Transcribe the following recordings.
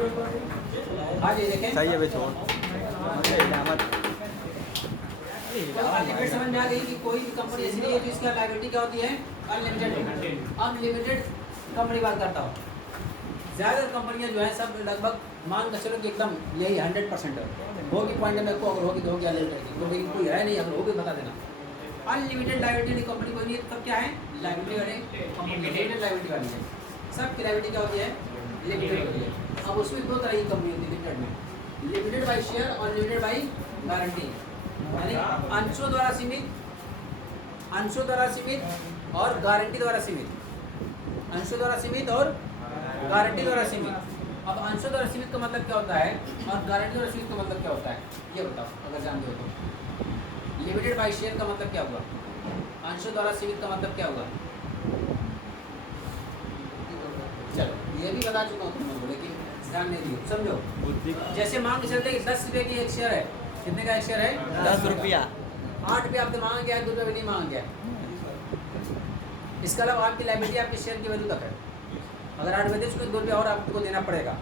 हाँ जी देखें। सही है बे छोड़ मुझे मत। तो लिमिट समझ में आ गई कि कोई भी कंपनी ऐसी नहीं है जिसकी लायबिलिटी क्या होती है अनलिमिटेड। अनलिमिटेड कंपनी बात करता हूँ। ज़्यादातर कंपनियां जो है सब लगभग मान कर चलो कि एकदम यही 100% होगी पॉइंट में को अगर होगी तो होगी अनलिमिटेड की, तो लेकिन कोई है नहीं, अगर होगी बता देना। अनलिमिटेड लायबिलिटी कंपनी कोई नहीं है, तब क्या है लायबिलिटी वाले कंपनी लिमिटेड लायबिलिटी वाली है। सबकी लायबिलिटी क्या होती है लिमिटेड होती है। अब उसमें दो तरह की कंपनी होती है लिमिटेड में, लिमिटेड बाई शेयर और लिमिटेड बाई गारंटी, यानी अंशों द्वारा सीमित, अंशों द्वारा सीमित और गारंटी द्वारा सीमित। अंशों द्वारा सीमित और गारंटी द्वारा सीमित। अब अंशों द्वारा सीमित का मतलब क्या होता है और गारंटी द्वारा सीमित का मतलब क्या होता है, ये बताओ अगर जानते हो तो। लिमिटेड बाई शेयर का मतलब क्या हुआ, अंशों द्वारा सीमित का मतलब क्या हुआ। चलो ये भी बता चुका हूँ तुम लोगों को, लेकिन ध्यान नहीं दियो, समझो। जैसे मान के चलते 10 रुपये की एक शेयर है, कितने का एक शेयर है 10 रुपया। 8 रुपये आपसे मांगा गया है, 2 रुपये भी नहीं मांगा गया है। इसके अलावा आपकी लायबिलिटी आपके शेयर की वैल्यू तक है। अगर 8 रुपये दे उसको 2 रुपये और आपको देना पड़ेगा।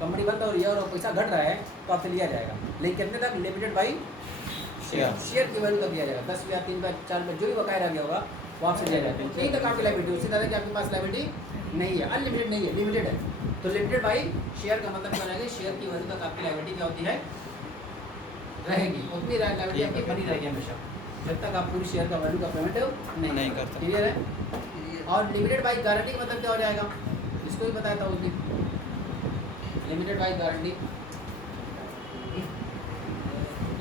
कंपनी बंद हो रही है और पैसा घट रहा है तो आपसे लिया जाएगा, लेकिन कितने तक लिमिटेड बाई शेयर, शेयर की वैल्यू तक दिया जाएगा। 10 रुपया 3 रुपया 4 रुपये जो भी बकाया रह गया होगा वो आपसे दिया जाएगा। यही तक आपकी लायबिलिटी। उसी तरह की आपके पास लायबिलिटी नहीं है, अनलिमिटेड नहीं है, लिमिटेड है। तो लिमिटेड बाई शेयर का मतलब क्या रहेगा, शेयर की वैल्यू तक आपकी लायबिलिटी क्या होती है रहेगी, उतनी लायबिलिटी आपकी बनी रहेगी हमेशा, जब तक आप पूरी शेयर का वैल्यू का पेमेंट नहीं करते। क्लियर है। और लिमिटेड बाई गारंटी का मतलब क्या हो जाएगा, इसको भी बताया था उस दिन। Limited by guarantee,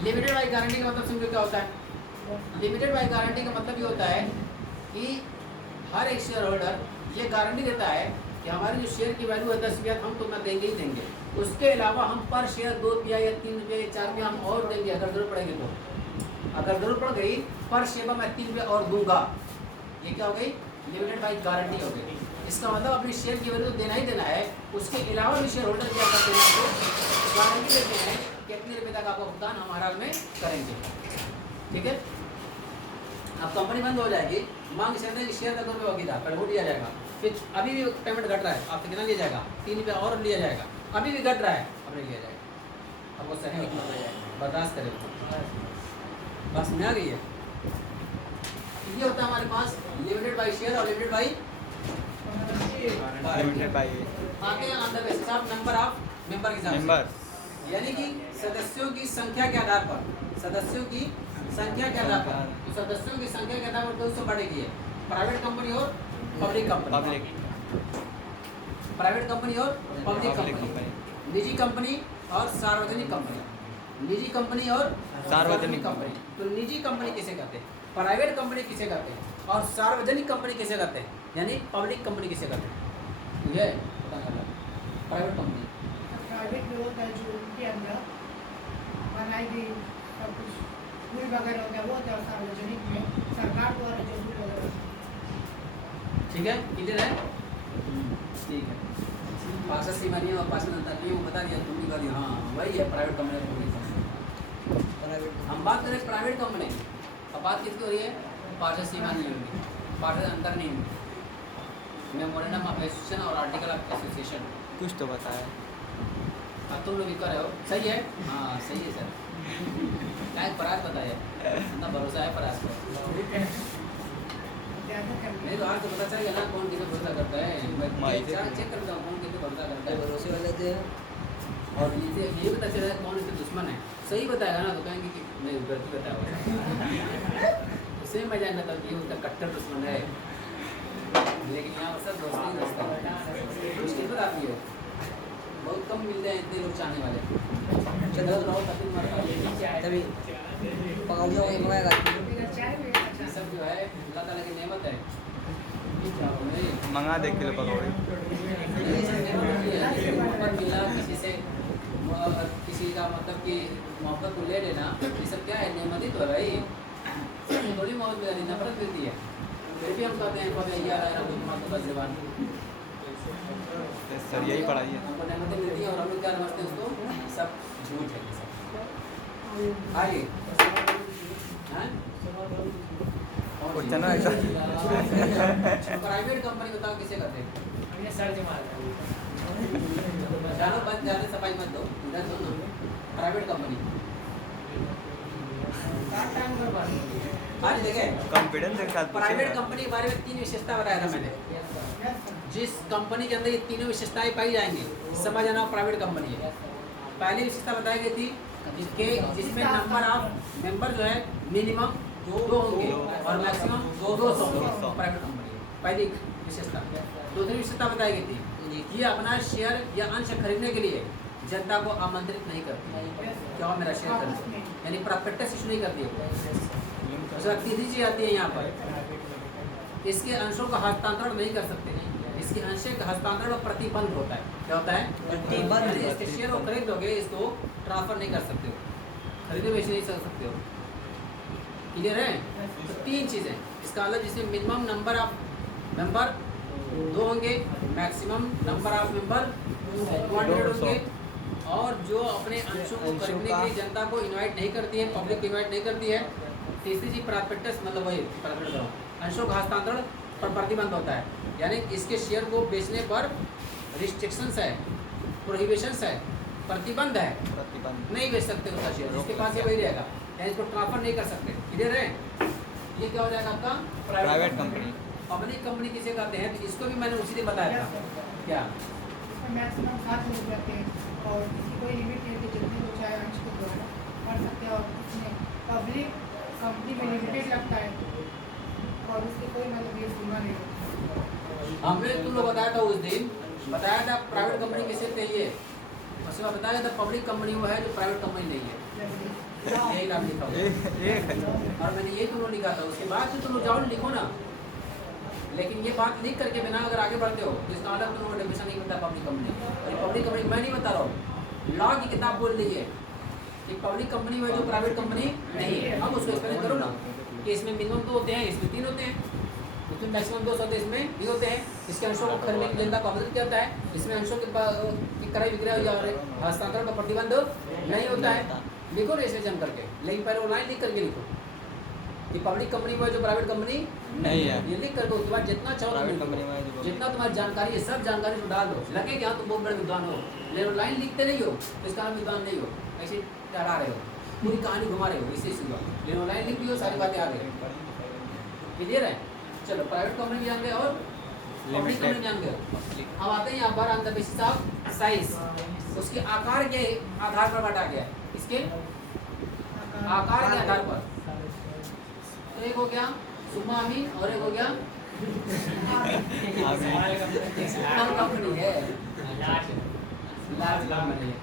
limited by guarantee का मतलब समझो क्या होता है। लिमिटेड बाई गारंटी का मतलब ये होता है कि हर एक शेयर होल्डर ये गारंटी देता है कि हमारी जो शेयर की वैल्यू है 10 रुपया, हम तो ना देंगे ही देंगे, उसके अलावा हम पर शेयर 2 रुपया या 3 रुपया या 4 रुपया हम और देंगे अगर जरूरत पड़ेगी तो। अगर जरूरत पड़ गई पर शेयर मैं 3 रुपया और दूंगा, ये क्या हो गई लिमिटेड बाई गारंटी हो गई। इसका मतलब अपनी शेयर की वैल्यू तो देना ही देना है, उसके अलावा भी शेयर होल्डर क्या करते हैं तो गारंटी देते हैं कि कितने रुपये तक आपका भुगतान हमारा में करेंगे। ठीक है। अब कंपनी बंद हो जाएगी, मांग चलते हैं कि शेयर का 2 रुपये होगी था, पर हो लिया जाएगा। फिर अभी भी पेमेंट घट रहा है, आपसे कितना लिया जाएगा 3 रुपया और लिया जाएगा, अभी भी घट रहा है, अब नहीं लिया जाएगा। अब वो सही बर्दाश्त करेगा। बस में आ गई है। ये होता है हमारे पास लिमिटेड बाई शेयर और लिमिटेड बाई लिमिटेड बाई आगे अंदर basis of number of member के हिसाब से, यानी कि सदस्यों की संख्या के आधार पर, सदस्यों की संख्या के आधार पर, तो सदस्यों की संख्या के आधार पर 200 बढ़ेगी है। प्राइवेट कंपनी और पब्लिक कंपनी, प्राइवेट कंपनी और पब्लिक कंपनी, निजी कंपनी और सार्वजनिक कंपनी, निजी कंपनी और सार्वजनिक कंपनी। तो निजी कंपनी किसे कहते हैं, प्राइवेट कंपनी किसे कहते हैं और सार्वजनिक कंपनी किसे कहते हैं, यानी पब्लिक कंपनी किसे कहते हैं, ये पता नहीं। प्राइवेट कंपनी प्राइवेट में होता है जो उनके अंदर बनाई गई सब कुछ पूरी वगैरह होता है वो होता है, सार्वजनिक में सरकार द्वारा जो भी वगैरह। ठीक है, क्लियर है। ठीक है। पार्षद सीमानी और पार्षद अंतर वो बता दिया, तुम भी कर दिया। हाँ वही है प्राइवेट कंपनी और पब्लिक कंपनी। प्राइवेट हम बात करें प्राइवेट कंपनी, अब बात किसकी हो रही है, पार्षद सीमा नहीं होगी, पार्षद अंतर नहीं होगी, मेमोरेंडम ऑफ एसोसिएशन और आर्टिकल ऑफ एसोसिएशन कुछ तो बताया। अब तुम लोग भी कर रहे हो, सही है। हाँ सही है सर, क्या पराज बताया, इतना भरोसा है पराज पर। नहीं तो आज तो पता चल गया ना कौन किसे भरोसा करता है, मैं चेक करता हूँ कौन किसे भरोसा करता है, भरोसे वाले थे। और ये पता चला है कौन इसके दुश्मन है, सही बताएगा ना तो कहेंगे कि नहीं गलती बताया, सेम मैं जानता था कि उनका कट्टर दुश्मन है, लेकिन यहाँ पर सब दोस्ती ही दोस्त है। मुश्किल पर आती है, बहुत कम मिलते हैं इतने लोग चाहने वाले। चलो रहो तभी तभी पकड़ लो ये सब जो है अल्लाह ताला की नेमत है। मंगा दे किलो पकौड़े। मोहब्बत मिला किसी से, किसी का मतलब कि मोहब्बत को ले लेना, ये सब क्या है नेमत ही तो है भाई, थोड़ी मोहब्बत मिला नफरत मिलती है, फिर भी हम कहते हैं बजरबान सर यही पढ़ाई है, हमको नेमतें मिलती हैं और हम लोग क्या समझते हैं उसको, सब झूठ है सब। आगे क्वेश्चन है ऐसा। प्राइवेट कंपनी बताओ किसे कहते हैं, जानो बस ज़्यादा सफाई मत दो, इधर दो ना। प्राइवेट कंपनी आज देखें कॉन्फिडेंस के साथ प्राइवेट पूछिएगा। कंपनी के बारे में 3 विशेषता बताया था मैंने। जिस कंपनी के अंदर ये तीनों विशेषताएं पाई जाएंगी समझ आना प्राइवेट कंपनी है। पहली विशेषता बताई गई थी जिसमें नंबर ऑफ मेंबर जो है मिनिमम 2 होंगे और मैक्सिमम 200 होंगे। प्राइवेट कंपनी है पहली विशेषता। दूसरी विशेषता बताई गई थी कि ये अपना शेयर या अंश खरीदने के लिए जनता को आमंत्रित नहीं करती। क्या मेरा शेयर खरीदो, यानी प्रॉस्पेक्टस इशू नहीं करती है। उसका तीसरी चीज आती है यहाँ पर, इसके अंशों का हस्तांतरण नहीं कर सकते। इसके अंश का हस्तांतरण और प्रतिबंध होता है। क्या होता है? प्रतिबंध। यानी इसके शेयर को खरीद लोगे, इसको ट्रांसफर नहीं कर सकते हो, खरीदे बेच नहीं कर सकते हो। क्लियर है? तो 3 चीज़ें इसका मतलब, जिसमें मिनिमम नंबर ऑफ मेंबर 2 होंगे, मैक्सिमम नंबर ऑफ मेंबर 200 होंगे, और जो अपने अंशों को खरीदने के लिए जनता को इनवाइट नहीं करती है, पब्लिक को इनवाइट नहीं करती है। तीसरी चीज प्रॉस्पेक्टस, मतलब वही अंशों का हस्तांतरण पर प्रतिबंध होता है, यानी इसके शेयर को बेचने पर रिस्ट्रिक्शंस है, प्रोहिबिशंस है, प्रतिबंध है, नहीं बेच सकते उसका शेयर, जिसके पास ये वही रहेगा, यानी इसको ट्रांसफर नहीं कर सकते। क्लियर है? ये क्या हो जाएगा आपका प्राइवेट कंपनी। पब्लिक कंपनी किसे कहते हैं? तो इसको भी मैंने उसी दिन बताया था। क्या मैक्सिमम 7 लोग रहते हैं और इसकी कोई लिमिट नहीं है कि जितने लोग चाहे अंश को द्वारा पढ़ सकते हैं, और उसमें पब्लिक कंपनी में लिमिटेड लगता है और उसकी कोई मतलब ये सीमा नहीं होती। हमने तुम लोग बताया था उस दिन, बताया था प्राइवेट कंपनी किसे चाहिए, उसके बाद बताया था पब्लिक कंपनी वो है जो प्राइवेट कंपनी नहीं है। यही नाम लिखा हुआ और मैंने ये तुम लोग लिखा था। उसके बाद फिर तुम लोग जाओ लिखो ना, लेकिन ये बात लिख करके बिना अगर आगे बढ़ते हो तो इसका अलग तुम लोगों को डेफिनेशन नहीं मिलता पब्लिक कंपनी। और ये पब्लिक कंपनी मैं नहीं बता रहा हूँ, लॉ की किताब बोल रही है कि पब्लिक कंपनी में जो प्राइवेट कंपनी नहीं है। अब उसको एक्सप्लेन करो ना कि इसमें मिनिमम 2 होते हैं, इसमें 3 होते हैं, इसमें मैक्सिमम 2 होते हैं, इसमें 3 होते हैं। इसके अंशों को खरीदने की जनता को आमंत्रित किया जाता है, इसमें अंशों की क्रय विक्रय या हस्तांतरण का प्रतिबंध नहीं होता है। लिखो ना इसे जम करके, लेकिन पहले ऑनलाइन लिख करके लिखो कि पब्लिक कंपनी में जो प्राइवेट कंपनी नहीं है, ये लिख करके उसके बाद जितना चाहो प्राइवेट कंपनी में जो जितना तुम्हारी जानकारी है सब जानकारी को डाल दो। लगे कि हाँ तुम बहुत बड़े विद्वान हो, लेकिन ऑनलाइन लिखते नहीं हो तो इसका नाम विद्वान नहीं हो, ऐसे टहरा रहे हो, पूरी कहानी घुमा रहे हो, इसे सीखो। लेकिन ऑनलाइन लिख भी हो, सारी बातें आ गई। क्लियर है? चलो प्राइवेट कंपनी भी जान गए और पब्लिक कंपनी जान गए। अब आते हैं यहाँ पर on the basis of size, उसके आकार के आधार पर बांटा गया। इसके आकार के आधार पर तो एक हो गया सुमामी और एक हो गया स्मॉल कंपनी है, लार्ज कंपनी है।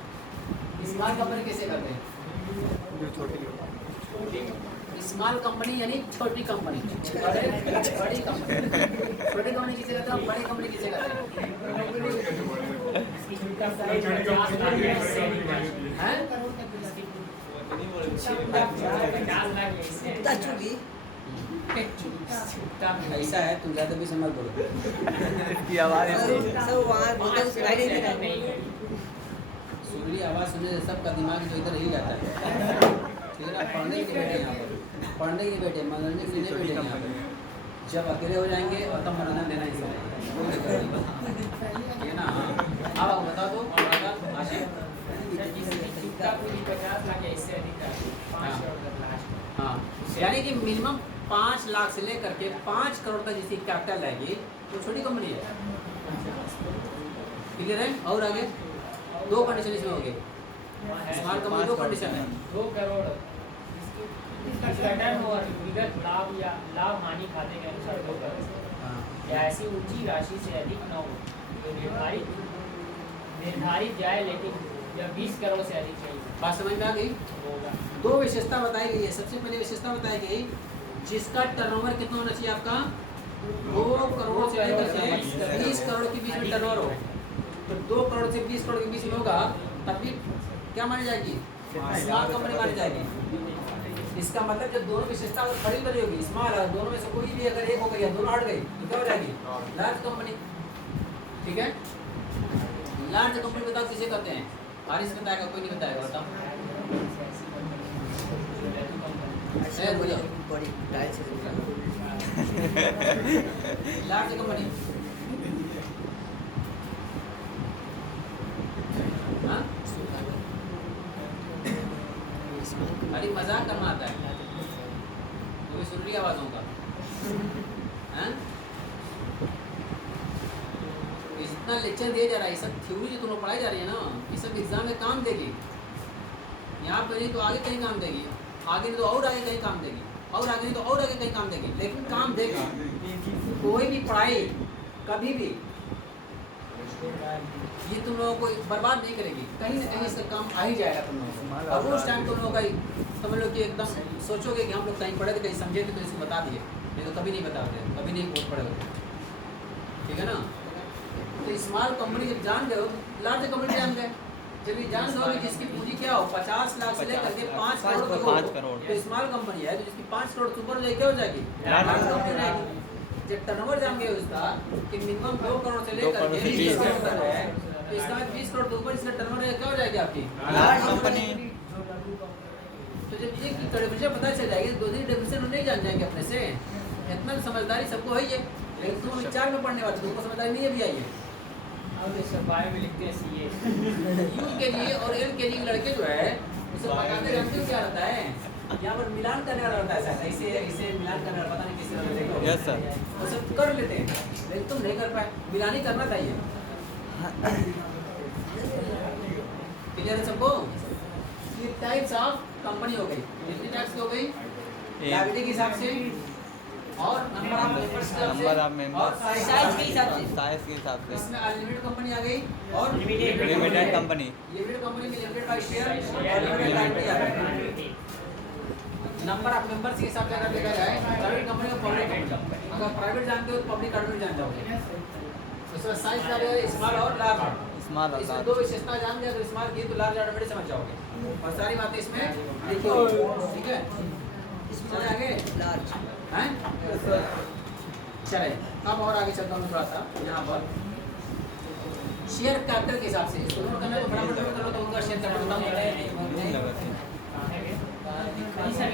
स्मॉल कंपनी कैसे करते हैं? स्मॉल कंपनी यानी छोटी कंपनी, बड़ी कंपनी। छोटी कंपनी किसे कहते हैं? बड़ी कंपनी किसे कहते हैं? ऐसा है, तुम ज़्यादा भी समझ बोलो। इसकी आवाज़ सुरीली आवाज़ सुनने से सबका दिमाग जो इधर ही जाता है। ठीक है ना? पढ़ने के लिए बैठे यहाँ पर, पढ़ने के लिए बैठे, मनोरंजन के लिए नहीं बैठे यहाँ पर। जब अकेले हो जाएंगे और तब मनोरंजन देना ही चाहिए, कोई दिक्कत नहीं। ठीक है ना? हाँ अब बता दो आशिक। हाँ, यानी कि मिनिमम 5 लाख से लेकर के 5 करोड़ तक जिसकी कैपिटल रहेगी वो छोटी कंपनी है। क्लियर है? और आगे 2 कंडीशन इसमें हो गए। स्मॉल कंपनी 2 कंडीशन है। 2 करोड़ इसका टर्नओवर विगत लाभ या लाभ हानि खाते के अनुसार 2 करोड़ या ऐसी ऊंची राशि से अधिक न हो जो निर्धारित जाए, लेकिन जब 20 करोड़ से अधिक नहीं बात समझ में आ गई? होगा। 2 विशेषता बताई गई है। सबसे पहले विशेषता बताई गई जिसका टर्नओवर कितना होना चाहिए आपका? 2 करोड़ से लेकर के 20 करोड़ के बीच में टर्नओवर हो। तो 2 करोड़ से 20 करोड़ के बीच में होगा तब भी क्या मानी जाएगी? स्मॉल कंपनी मानी जाएगी। इसका मतलब जब दोनों विशेषता खड़ी करी होगी स्मॉल, और दोनों में से कोई भी अगर एक हो गई या दोनों हट गई तो क्या हो जाएगी? Large company. ठीक है? लार्ज कंपनी बताओ किसे कहते हैं? बारिश बताएगा, कोई नहीं बताएगा, बताओ। बोलो लार्ज कंपनी खाली मजाक करना आता है, तो भी सुन ली आवाज़ों का हैं? इतना लेक्चर दिया जा रहा है, ये सब थ्योरी जो तुम्हें पढ़ाई जा रही है ना, ये सब एग्जाम में काम देगी। यहाँ पर नहीं तो आगे कहीं काम देगी, आगे नहीं तो और आगे कहीं काम देगी, और आगे नहीं तो और आगे कहीं काम देगी, लेकिन काम देगी। कोई भी पढ़ाई कभी भी ये तुम लोगों को बर्बाद नहीं करेगी, कहीं ना कहीं इसका काम आ ही जाएगा तुम लोगों को। और उस टाइम तुम लोगों का समझ लो कि एकदम सोचोगे कि हम लोग कहीं पढ़े थे, कहीं समझे थे तो इसको बता दिए, नहीं तो कभी नहीं बताते, कभी नहीं बहुत पढ़े होते, ठीक है ना। तो स्मॉल कंपनी जब जान गए हो, लार्ज कंपनी जान गए। जब ये जान लो कि जिसकी पूंजी क्या हो 50 लाख से लेकर के 5 करोड़ तक हो, 5 करोड़ तो स्मॉल कंपनी है, तो जिसकी 5 करोड़ ऊपर हो जाएगी, क्या हो जाएगी, लार्ज कंपनी रहेगी। जब टर्नओवर जान गए उसका कि मिनिमम 2 करोड़ से लेकर के 20 करोड़ तक है, तो इसका 20 करोड़ के ऊपर इसका टर्नओवर क्या हो जाएगी आपकी, लार्ज कंपनी। तो जब एक डेफिनेशन पता चल जाएगी, दूसरी डेफिनेशन नहीं जान जाएंगे अपने से। इतना समझदारी सबको है, लेकिन तुम विचार में पढ़ने वाले तुमको समझदारी नहीं अभी आई है। अब इस बारे में लिखते हैं सीए यू के लिए और एल के लिए लड़के जो है उसे बताते जानते हो क्या रहता है, यहाँ पर मिलान करने वाला रहता है, ऐसा इसे मिलान करने वाला, पता नहीं किसी तरह देखो। Yes sir. वो सब कर लेते हैं, लेकिन तुम नहीं कर पाए, मिलान ही करना चाहिए। क्लियर है सबको? ये टाइप्स ऑफ कंपनी हो गई, कितनी टाइप्स हो गई, लायबिलिटी के हिसाब से और नंबर ऑफ मेंबर्स के हिसाब से नंबर ऑफ और मेंबर्स, साइज के हिसाब से। साइज के हिसाब से। इसमें अनलिमिटेड कंपनी आ गई और लिमिटेड कंपनी। लिमिटेड कंपनी में लिमिटेड बाय शेयर और लिमिटेड गारंटी आ गई। नंबर ऑफ मेंबर्स के हिसाब से अगर देखा जाए, प्राइवेट कंपनी और पब्लिक कंपनी, अगर प्राइवेट जानते हो तो पब्लिक कंपनी जान जाओगे। उसका साइज क्या है, स्मॉल और लार्ज। स्मॉल और इसमें लार्ज। दो विशेषता जान गए तो स्मॉल की तो लार्ज ऑटोमेटिक समझ जाओगे, और सारी बातें इसमें लिखी हुई है, ठीक है। चले आगे, लार्ज हैं, चले अब और आगे चलता हूँ थोड़ा सा। यहाँ पर शेयर कैपिटल के हिसाब से इसको नोट करना है, तो फटाफट नोट करो, तो उनका शेयर कैपिटल बताऊँ। नहीं लगा।